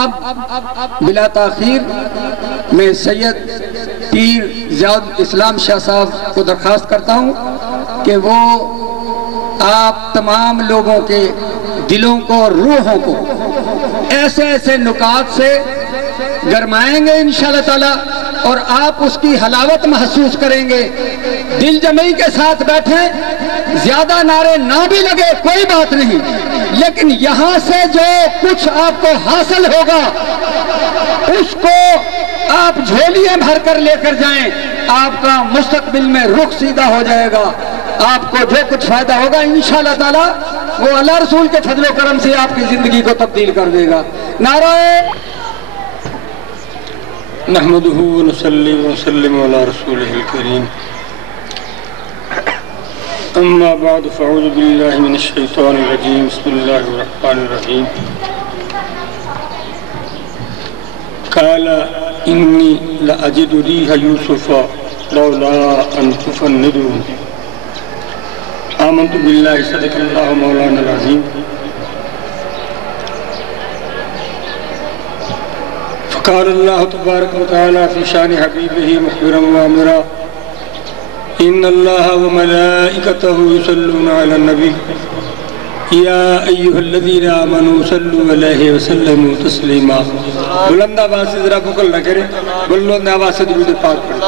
اب بلا تاخیر میں سید پیر ضیاء الاسلام شاہ صاحب کو درخواست کرتا ہوں کہ وہ آپ تمام لوگوں کے دلوں کو اور روحوں کو ایسے ایسے نکات سے گرمائیں گے انشاءاللہ تعالی، اور آپ اس کی حلاوت محسوس کریں گے۔ دل جمعی کے ساتھ بیٹھیں، زیادہ نعرے نہ بھی لگے کوئی بات نہیں، لیکن یہاں سے جو کچھ آپ کو حاصل ہوگا اس کو آپ جھولیاں بھر کر لے کر جائیں، آپ کا مستقبل میں رخ سیدھا ہو جائے گا۔ آپ کو جو کچھ فائدہ ہوگا انشاءاللہ تعالی وہ اللہ رسول کے فضل و کرم سے آپ کی زندگی کو تبدیل کر دے گا۔ نعرہ نحمده ونصلي وسلم على رسوله الكريم، اما بعد فاعوذ بالله من الشيطان الرجيم، بسم الله الرحمن الرحيم۔ قال إني لأجد ريح يوسف لولا أن تفندون، آمنت بالله صدق الله مولانا العظيم۔ قال الله تبارك وتعالى في شان حبيبه مخبرا وامرا، ان الله وملائكته يصلون على النبي يا ايها الذين امنوا صلوا عليه وسلموا تسليما۔ بلند آواز سے ذرا بکل نہ کریں، بلند آواز سے درود پاک پڑھیں۔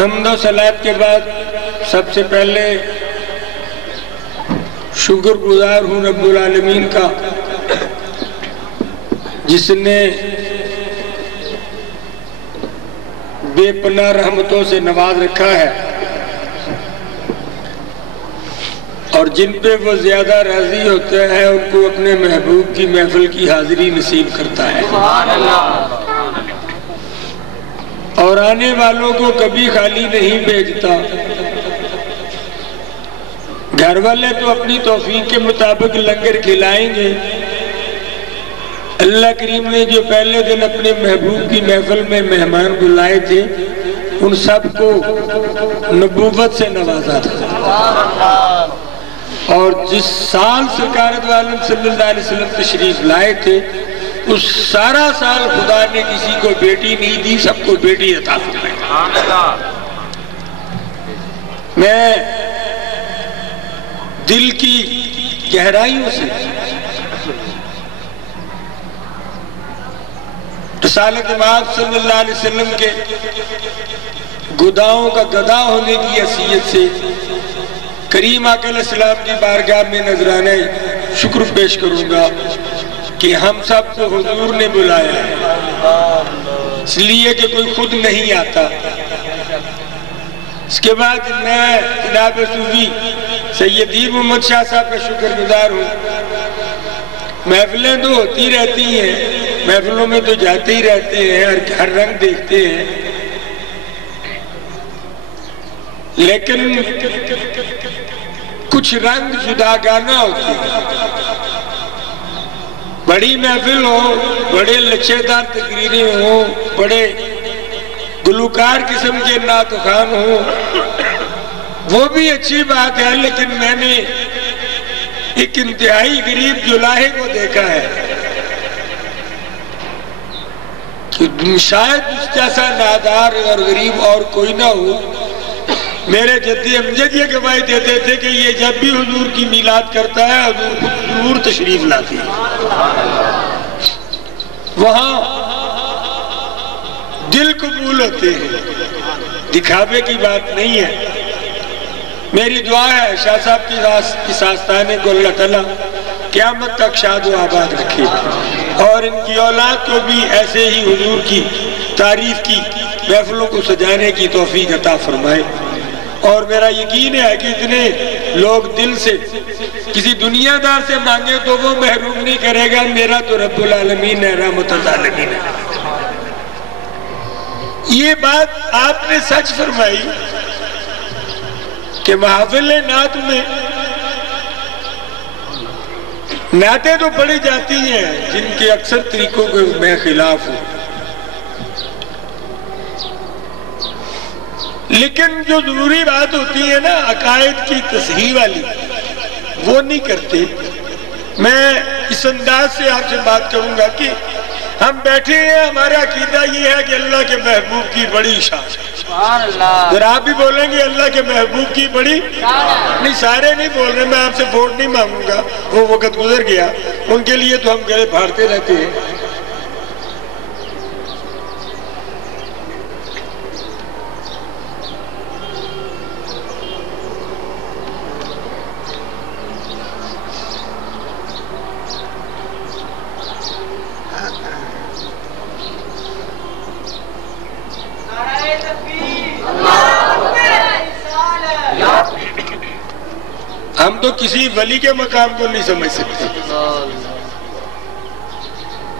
حمد و صلوات کے بعد سب سے پہلے شکر گزار ہوں رب العالمین کا، جس نے بے پناہ رحمتوں سے نواز رکھا ہے، اور جن پہ وہ زیادہ راضی ہوتا ہے ان کو اپنے محبوب کی محفل کی حاضری نصیب کرتا ہے، اور آنے والوں کو کبھی خالی نہیں بھیجتا۔ گھر والے تو اپنی توفیق کے مطابق لنگر کھلائیں گے، اللہ کریم نے جو پہلے دن اپنے محبوب کی محفل میں مہمان بلائے تھے ان سب کو نبوت سے نوازا تھا، اور جس سال سرکار دو عالم صلی اللہ علیہ وسلم تشریف لائے تھے اس سارا سال خدا نے کسی کو بیٹی نہیں دی، سب کو بیٹی عطا فرمائی۔ میں دل کی گہرائیوں سے رسالت امام صلی اللہ علیہ وسلم کے گداؤں کا گدا ہونے کی حیثیت سے کریم آقا علیہ السلام کی بارگاہ میں نذرانہ شکر پیش کروں گا کہ ہم سب کو حضور نے بلایا ہے، اس لیے کہ کوئی خود نہیں آتا۔ اس کے بعد میں جناب صوفی سیدی محمد شاہ صاحب کا شکر گزار ہوں۔ محفلیں تو ہوتی رہتی ہیں، محفلوں میں تو جاتے ہی رہتے ہیں، ہر رنگ دیکھتے ہیں، لیکن کچھ رنگ جداگانہ ہوتے ہیں۔ بڑی محفل ہو، بڑے لچھے دار تقریریں ہوں، بڑے گلوکار قسم کے نعت خوان ہوں، وہ بھی اچھی بات ہے، لیکن میں نے ایک انتہائی غریب جلاہے کو دیکھا ہے کہ شاید اس جیسا نادار اور غریب اور کوئی نہ ہو۔ میرے جدی امجد یہ گواہی دیتے تھے کہ یہ جب بھی حضور کی میلاد کرتا ہے حضور خود ضرور تشریف لاتی ہے، وہاں دل قبول ہوتے ہیں، دکھاوے کی بات نہیں ہے۔ میری دعا ہے شاہ صاحب کی ساستانے کو اللہ تعالیٰ قیامت تک شاد و آباد رکھے، اور ان کی اولاد کو بھی ایسے ہی حضور کی تعریف کی محفلوں کو سجانے کی توفیق عطا فرمائے۔ اور میرا یقین ہے کہ اتنے لوگ دل سے کسی دنیا دار سے مانگے تو وہ محروم نہیں کرے گا، میرا تو رب العالمین ہے، رحمت العالمین ہے۔ یہ بات آپ نے سچ فرمائی کہ محافل نعت میں نعتیں تو پڑھی جاتی ہیں جن کے اکثر طریقوں کے میں خلاف ہوں، لیکن جو ضروری بات ہوتی ہے نا عقائد کی تصحیح والی، وہ نہیں کرتے. میں اس انداز سے آپ سے بات کروں گا کہ ہم بیٹھے ہیں، ہمارا عقیدہ یہ ہے کہ اللہ کے محبوب کی بڑی شان ہے. اگر آپ بھی بولیں گے اللہ کے محبوب کی بڑی، نہیں سارے نہیں بول رہے، میں آپ سے ووٹ نہیں مانگوں گا، وہ وقت گزر گیا، ان کے لیے تو ہم گلے پھاڑتے رہتے ہیں. ہم تو کسی ولی کے مقام کو نہیں سمجھ سکتے.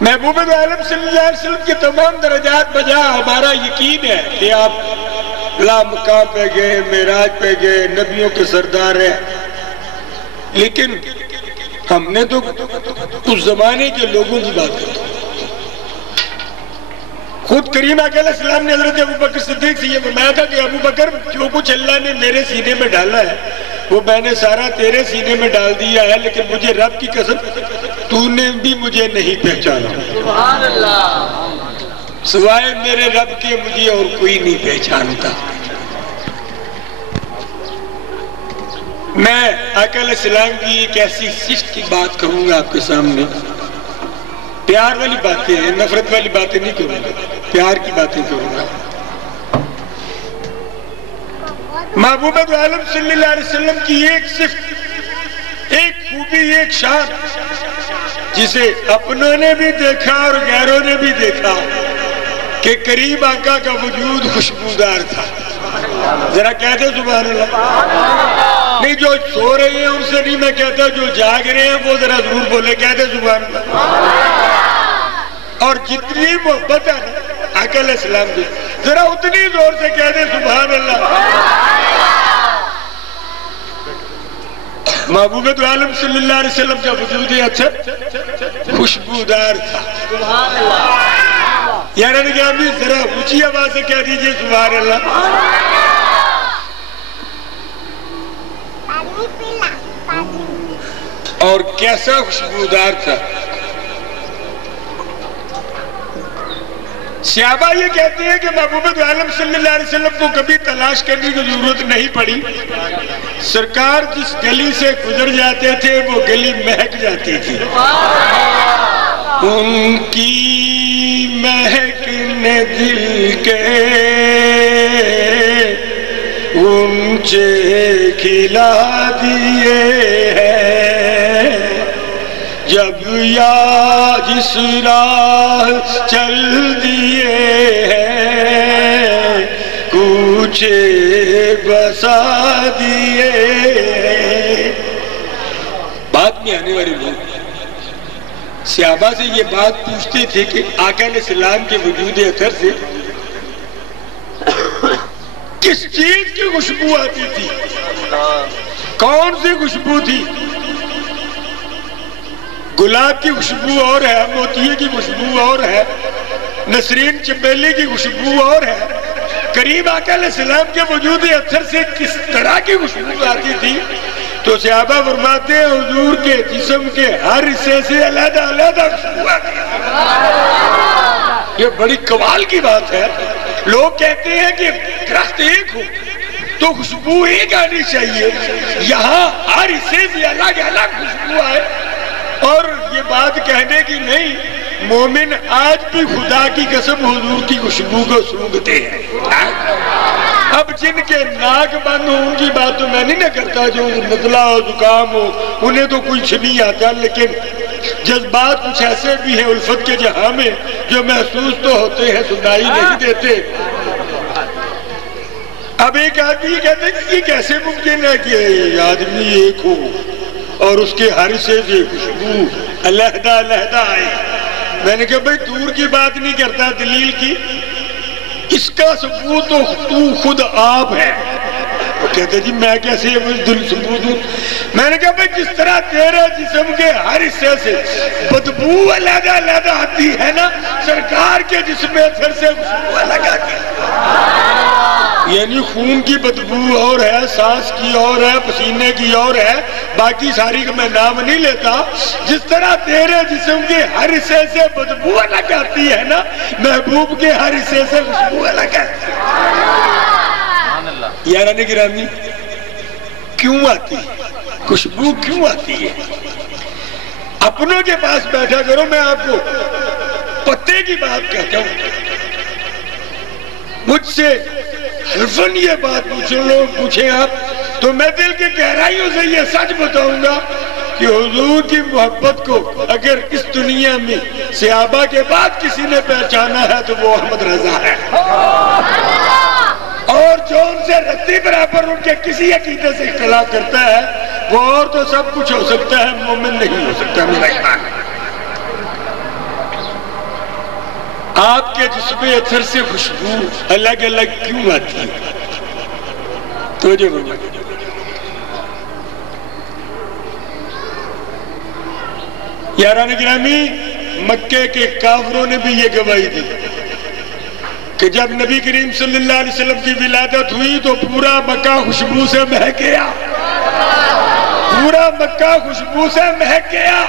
محبوب عالم صلی اللہ علیہ وسلم کے تمام درجات بجا ہمارا یقین ہے کہ آپ لا مقام پہ گئے، معراج پہ گئے، نبیوں کے سردار ہیں. لیکن ہم نے تو اس زمانے کے لوگوں کی بات کی. خود کریم آقا علیہ السلام نے حضرت ابوبکر صدیق سے یہ فرمایا تھا کہ ابو بکر جو کچھ اللہ نے میرے سینے میں ڈالا ہے وہ میں نے سارا تیرے سینے میں ڈال دیا ہے، لیکن مجھے رب کی قسم تو نے بھی مجھے نہیں پہچانا. سبحان اللہ، سوائے میرے رب کے مجھے اور کوئی نہیں پہچانتا. میں آقا علیہ السلام کی ایک ایسی صفت کی بات کروں گا آپ کے سامنے. پیار والی باتیں ہیں، نفرت والی باتیں نہیں کروں گا، پیار کی باتیں کروں گا. محبوب عالم صلی اللہ علیہ وسلم کی ایک صفت، ایک خوبی، ایک شان جسے اپنوں نے بھی دیکھا اور غیروں نے بھی دیکھا کہ کریم آقا کا وجود خوشبودار تھا. ذرا کہتے سبحان اللہ. نہیں جو سو رہے ہیں ان سے نہیں میں کہتا، جو جاگ رہے ہیں وہ ذرا ضرور بولے، کہتے سبحان اللہ. اور جتنی محبت ہے نا آقا علیہ السلام کی، ذرا اتنی زور سے کہتے سبحان اللہ. محبوب عالم صلی اللہ علیہ وسلم کا وجود اچھا خوشبودار تھا. سبحان اللہ. یار نے کہا بھی ذرا اونچی آواز سے کہہ دیجئے سبحان اللہ. اور کیسا خوشبودار تھا. صحابہ یہ کہتے ہیں کہ محبوب عالم صلی اللہ علیہ وسلم کو کبھی تلاش کرنے کی ضرورت نہیں پڑی. سرکار جس گلی سے گزر جاتے تھے وہ گلی مہک جاتی تھی. ان کی مہک نے دل کے اونچے کھلا دیے ہیں. جب یا جس راہ چل دیے ہیں کوچے بسا دیے. بعد میں آنے والے لوگ صحابہ سے یہ بات پوچھتے تھے کہ آقا علیہ السلام کے وجود اثر سے کس چیز کی خوشبو آتی تھی، کون سی خوشبو تھی. گلاب کی خوشبو اور ہے، موتیے کی خوشبو اور ہے، نسرین چمیلی کی خوشبو اور ہے. کریم آقا علیہ السلام کے وجود اثر سے کس طرح کی خوشبو آتی تھی. تو صحابہ فرماتے ہیں حضور کے جسم کے ہر حصے سے علیحدہ علیحدہ خوشبو آتی ہے. یہ بڑی کمال کی بات ہے. لوگ کہتے ہیں کہ درخت ایک ہو تو خوشبو ایک آنی چاہیے، یہاں ہر حصے سے الگ الگ خوشبو آئے. اور یہ بات کہنے کی نہیں، مومن آج بھی خدا کی قسم حضور کی خوشبو کو سونگھتے ہیں. اب جن کے ناک بند ہو ان کی بات تو میں نہیں نہ کرتا، جو نزلہ ہو زکام ہو انہیں تو کچھ نہیں آتا، لیکن جذبات کچھ ایسے بھی ہیں الفت کے جہاں میں جو محسوس تو ہوتے ہیں، سنائی نہیں دیتے. اب ایک آدمی کہتے ہیں کہ یہ کیسے ممکن ہے کہ آدمی ایک ہو اور اس کے ہر سے خوشبو علیحدہ علیحدہ آئے. میں نے کہا بھئی دور کی بات نہیں کرتا، دلیل کی، اس کا ثبوت تو خود آپ ہے. وہ کہتے جی میں کیسے ثبوت ہوں. میں نے کہا بھئی جس طرح تیرے جسم کے ہر حصے سے بدبو علیحدہ علیحدہ آتی ہے نا، سرکار کے جسم اثر سے خوشبو الگ آتی ہے. یعنی خون کی بدبو اور ہے، سانس کی اور ہے، پسینے کی اور ہے، باقی ساری کا میں نام نہیں لیتا. جس طرح تیرے جسم کے ہر حصے سے بدبو الگ آتی ہے نا، محبوب کے ہر حصے سے خوشبو الگ آتی ہے. یاران گرامی، کیوں آتی ہے خوشبو؟ کیوں آتی ہے؟ اپنوں کے پاس بیٹھا کرو. میں آپ کو پتے کی بات کہتا ہوں. مجھ سے حرفاً یہ بات پوچھیں آپ تو میں دل کی گہرائیوں سے یہ سچ بتاؤں گا کہ حضور کی محبت کو اگر اس دنیا میں صحابہ کے بعد کسی نے پہچانا ہے تو وہ احمد رضا ہے. اور جو ان سے رتی برابر ان کے کسی عقیدے سے اختلاف کرتا ہے وہ اور تو سب کچھ ہو سکتا ہے، مومن نہیں ہو سکتا. میرا ایمان ہے. آپ کے جسم اثر سے خوشبو الگ الگ کیوں آتی ہے؟ تو جو یاران گرامی، مکے کے کافروں نے بھی یہ گواہی دی کہ جب نبی کریم صلی اللہ علیہ وسلم کی ولادت ہوئی تو پورا مکہ خوشبو سے مہک گیا. پورا مکہ خوشبو سے مہک گیا.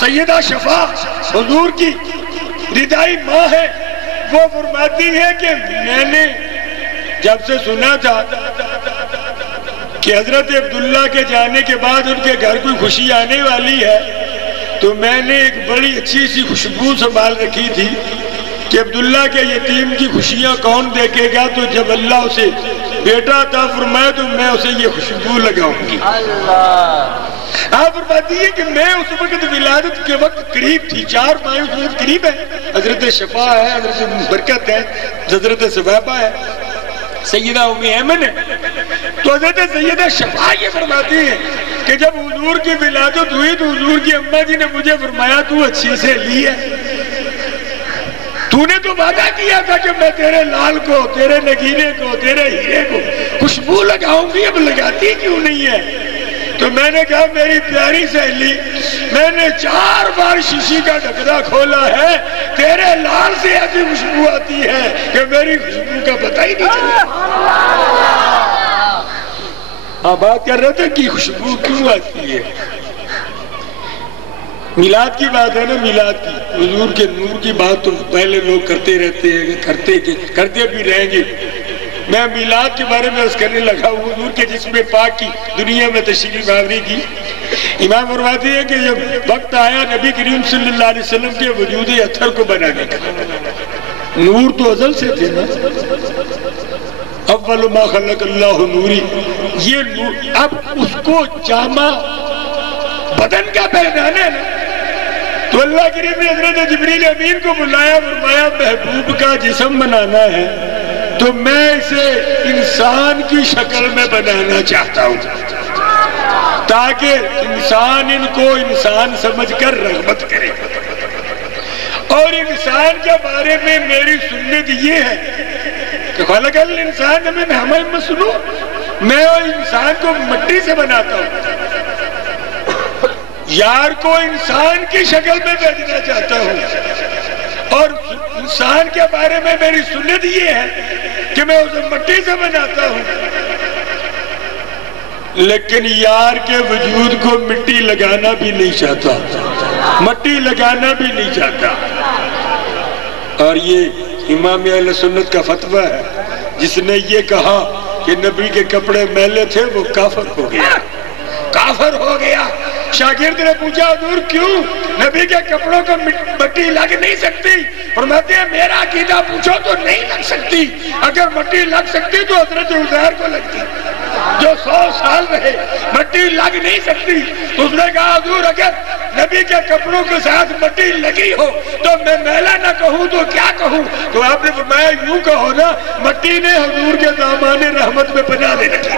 سیدہ شفا حضور کی ردائی ماں ہے، وہ فرماتی ہے کہ میں نے جب سے سنا تھا کہ حضرت عبداللہ کے جانے کے بعد ان کے گھر کوئی خوشی آنے والی ہے تو میں نے ایک بڑی اچھی سی خوشبو سنبھال رکھی تھی کہ عبداللہ کے یتیم کی خوشیاں کون دیکھے گا، تو جب اللہ اسے بیٹا عطا فرمائے تو میں اسے یہ خوشبو لگاؤں گی. آپ فرماتی ہے کہ میں اس وقت ولادت کے وقت قریب تھی، 4 ماہ اس وقت قریب ہے. حضرت شفا ہے، حضرت برکت ہے، حضرت ثوابہ ہے، سیدہ ام ایمن ہے. تو حضرت سیدہ شفا یہ فرماتی ہے کہ جب حضور کی ولادت ہوئی تو حضور کی اماں جی نے مجھے فرمایا تو اچھی سے لی ہے، تو نے تو وعدہ کیا تھا کہ میں تیرے لال کو، تیرے نگینے کو، تیرے ہیرے کو خوشبو لگاؤں گی، اب لگاتی کیوں نہیں ہے؟ تو میں نے کہا میری پیاری سہیلی، میں نے 4 بار شیشی کا ڈھکنا کھولا ہے، تیرے لال سے ایسی خوشبو آتی ہے کہ میری خوشبو کا پتہ ہی نہیں چلتا. آپ بات کر رہے تھے کہ خوشبو کیوں آتی ہے. میلاد کی بات ہے نا، میلاد کی، حضور کے نور کی بات تو پہلے لوگ کرتے رہتے ہیں، کرتے بھی رہیں گے. میں میلاد کے بارے میں عرض کرنے لگا. حضور کے جسم پاک کی دنیا میں تشریف آوری کی. امام فرماتے ہیں کہ جب وقت آیا نبی کریم صلی اللہ علیہ وسلم کے وجود اطہر کو بنانے کا، نور تو ازل سے تھے نا، اول ما خلق اللہ نوری، یہ نور اب اس کو جامع بدن کا پہنانا ہے نا. تو اللہ کریم نے حضرت جبریل امین کو بلایا، فرمایا محبوب کا جسم بنانا ہے تو میں اسے انسان کی شکل میں بنانا چاہتا ہوں تاکہ انسان ان کو انسان سمجھ کر رغبت کرے. اور انسان کے بارے میں میری سنت یہ ہے کہ خلق الانسان من حمأ مسنون، میں انسان کو مٹی سے بناتا ہوں، یار کو انسان کی شکل میں بھیجنا چاہتا ہوں. اور انسان کے بارے میں میری سنت یہ ہے کہ میں اسے مٹی سے بناتا ہوں، لیکن یار کے وجود کو مٹی لگانا بھی نہیں چاہتا، مٹی لگانا بھی نہیں چاہتا. اور یہ امام اہل سنت کا فتویٰ ہے. جس نے یہ کہا کہ نبی کے کپڑے میلے تھے وہ کافر ہو گیا، کافر ہو گیا. شاگرد نے پوچھا حضور کیوں؟ نبی کے کپڑوں کو مٹی لگ نہیں سکتی. فرماتے ہیں میرا عقیدہ پوچھو تو نہیں لگ سکتی. اگر مٹی لگ سکتی تو حضرت عزیر کو لگتی جو 100 سال رہے. مٹی لگ نہیں سکتی. اس نے کہا حضور اگر نبی کے کپڑوں کے ساتھ مٹی لگی ہو تو میں میلا نہ کہوں تو کیا کہوں؟ تو آپ نے فرمایا یوں کہو نا، مٹی نے حضور کے دامان رحمت میں پناہ دے رکھی.